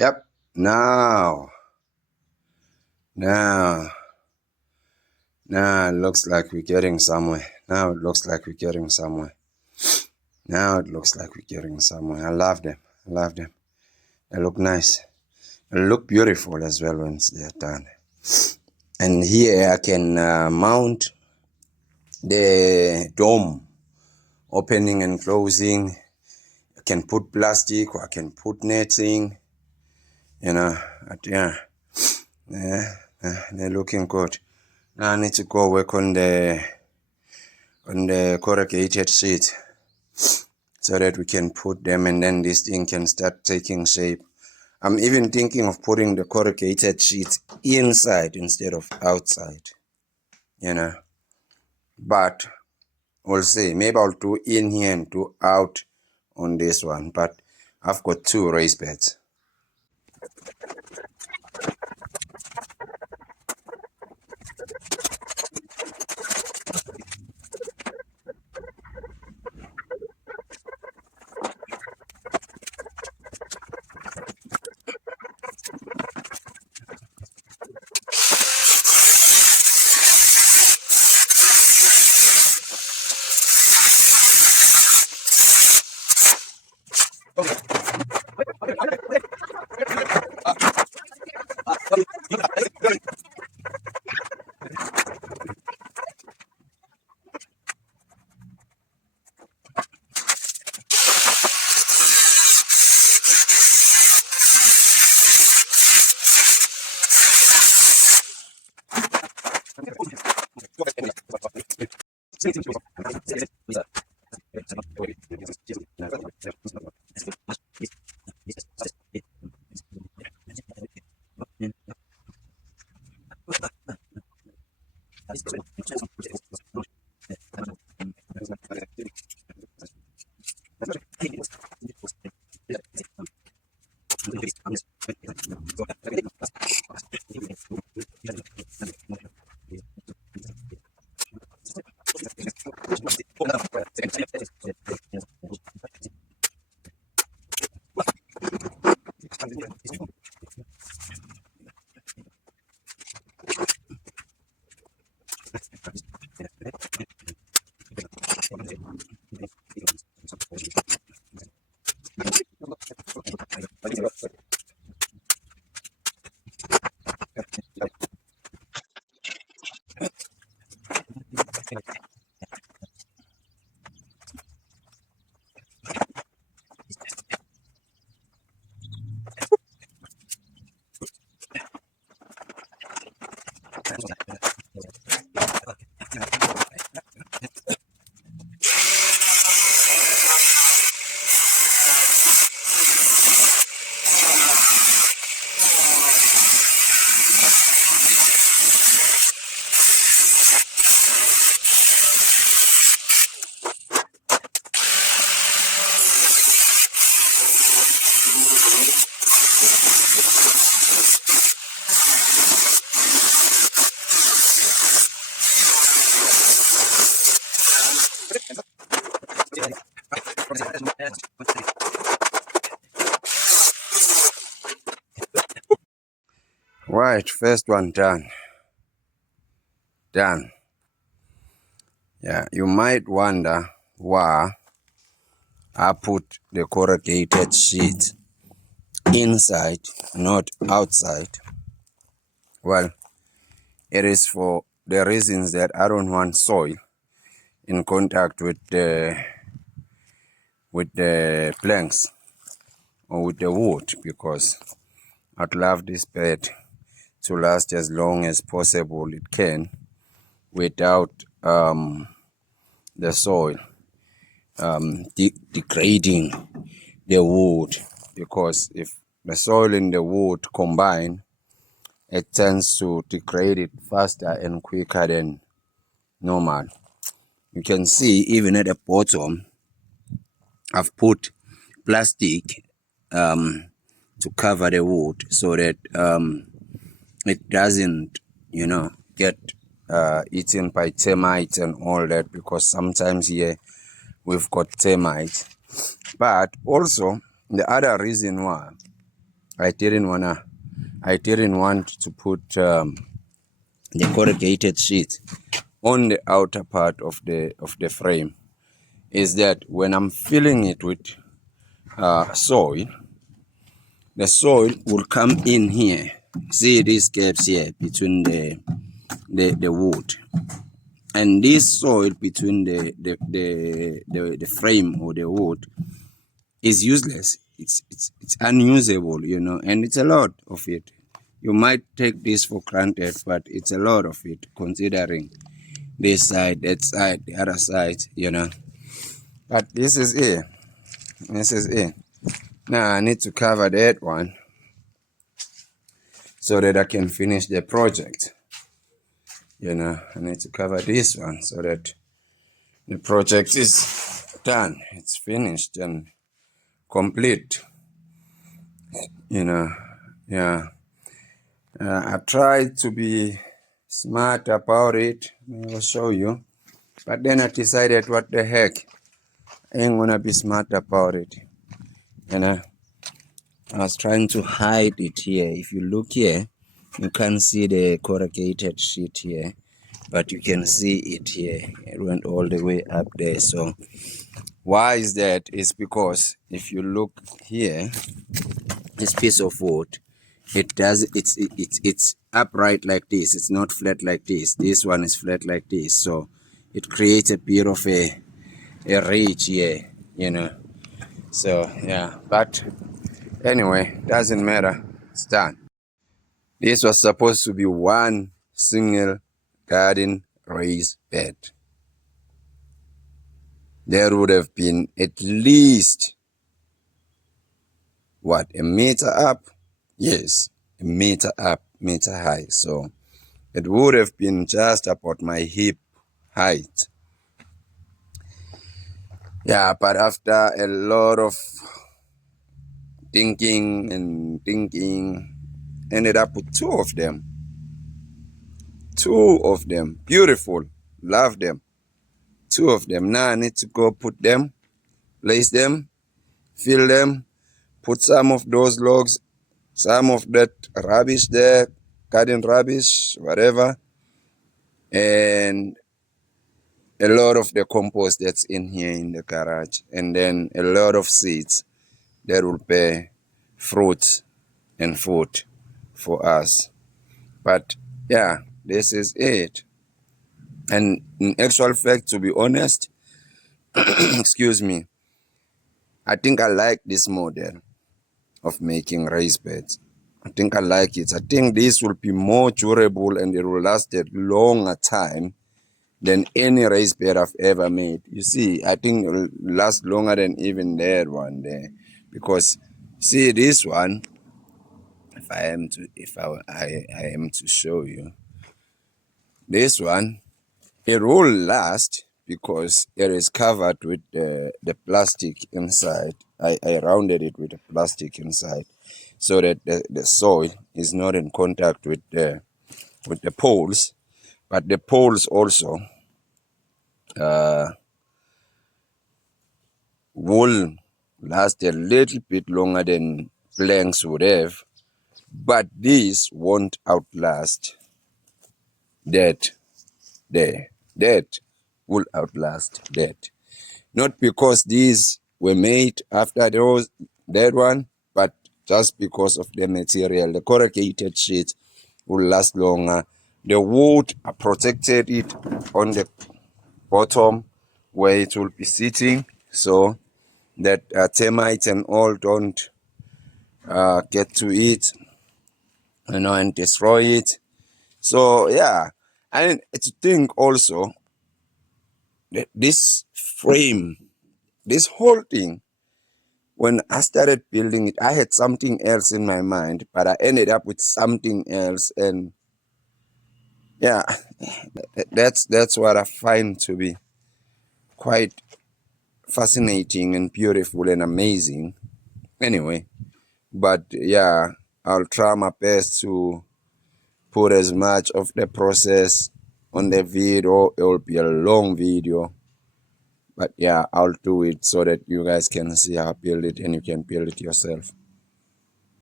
Yep. Now it looks like we're getting somewhere. Now it looks like we're getting somewhere. I love them. They look nice. They look beautiful as well once they're done. And here I can mount the dome, opening and closing. I can put plastic or I can put netting. They're looking good. Now I need to go work on the corrugated sheet so that we can put them, and then this thing can start taking shape. I'm even thinking of putting the corrugated sheet inside instead of outside, but we'll see. Maybe I'll do in here and do out on this one, but I've got 2 raised beds. Right, first one done. Yeah, you might wonder why I put the corrugated sheet inside, not outside. Well, it is for the reasons that I don't want soil in contact with the planks or with the wood, because I'd love this bed to last as long as possible it can without the soil degrading the wood, because if the soil and the wood combine, it tends to degrade it faster and quicker than normal. You can see even at the bottom I've put plastic to cover the wood so that it doesn't get eaten by termites and all that, because sometimes here we've got termites. But also the other reason why I didn't want to put the corrugated sheet on the outer part of the frame. Is that when I'm filling it with soil, the soil will come in here. See these gaps here between the wood, and this soil between the frame or the wood is useless. It's unusable, you know, and it's a lot of it. You might take this for granted, but it's a lot of it, considering this side, that side, the other side, you know. But this is it. This is it. Now I need to cover that one so that I can finish the project. You know, I need to cover this one so that the project is done. It's finished and complete. You know, yeah. I tried to be smart about it. I will show you. But then I decided, what the heck? I ain't gonna be smart about it. You know, I was trying to hide it here. If you look here, you can't see the corrugated sheet here, but you can see it here. It went all the way up there. So why is that? It's because if you look here, this piece of wood, it's upright like this. It's not flat like this. This one is flat like this. So it creates a bit of a ridge here, you know. So yeah, but anyway, doesn't matter. It's done. This was supposed to be one single garden raised bed. There would have been at least, what, a meter up? Yes, a meter up, meter high. So it would have been just about my hip height. Yeah, but after a lot of thinking, ended up with two of them. Beautiful. Love them. Two of them. Now I need to go put them, place them, fill them, put some of those logs, some of that rubbish there, garden rubbish, whatever, and a lot of the compost that's in here in the garage, and then a lot of seeds that will bear fruit and food for us. But yeah, this is it. And in actual fact, to be honest, excuse me, I think I like this model of making raised beds. I think I like it. I think this will be more durable and it will last a longer time than any raised bed I've ever made. You see, I think it will last longer than even that one there. Because see this one, if I am to show you this one, it will last because it is covered with the plastic inside. I rounded it with the plastic inside so that the soil is not in contact with the poles, but the poles also will last a little bit longer than planks would have, but this won't outlast that there. That will outlast that. Not because these were made after that one, but just because of the material. The corrugated sheet will last longer. The wood protected it on the bottom where it will be sitting, so that termites and all don't get to it, you know, and destroy it. So yeah, and to think also that this frame, this whole thing, when I started building it, I had something else in my mind, but I ended up with something else. And yeah, that's what I find to be quite fascinating and beautiful and amazing. Anyway, but yeah, I'll try my best to put as much of the process on the video. It will be a long video, but yeah, I'll do it so that you guys can see how I build it and you can build it yourself.